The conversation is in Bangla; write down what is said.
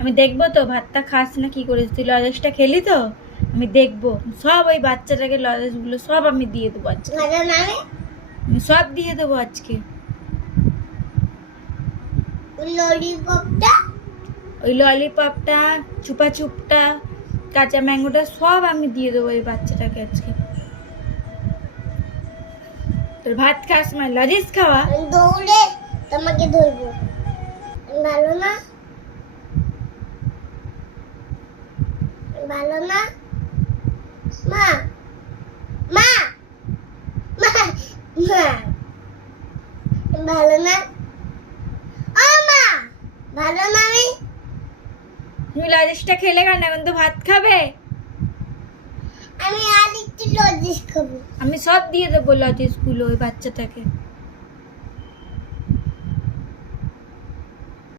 আমি দেখবো তো ভাতটা খাস না কি করিস, তুই লজেসটা খেলি তো আমি দেখবো সব। ওই বাচ্চাটাকে লজেসগুলো সব আমি দিয়ে দেবো আজকে, আমি সব দিয়ে দেবো আজকে। ওই ললিপপটা, চুপা চুপটা, কাঁচা ম্যাঙ্গোটা সব আমি দিয়ে দেবো এই বাচ্চাটাকে আজকে। তোর ভাত খাস মানে লজেস খাওয়া। দৌড়ে তোমাকে ধরবো, ভালো না? ভালো না মা? মা মা মা ভালো না? ও মা ভালো না? তুমি লজেসটা খেলে কেন, এখন তো ভাত খাবে। আমি আর একটু লজিস খাবো। আমি সব দিয়ে দেবো লজেসগুলো ওই বাচ্চাটাকে।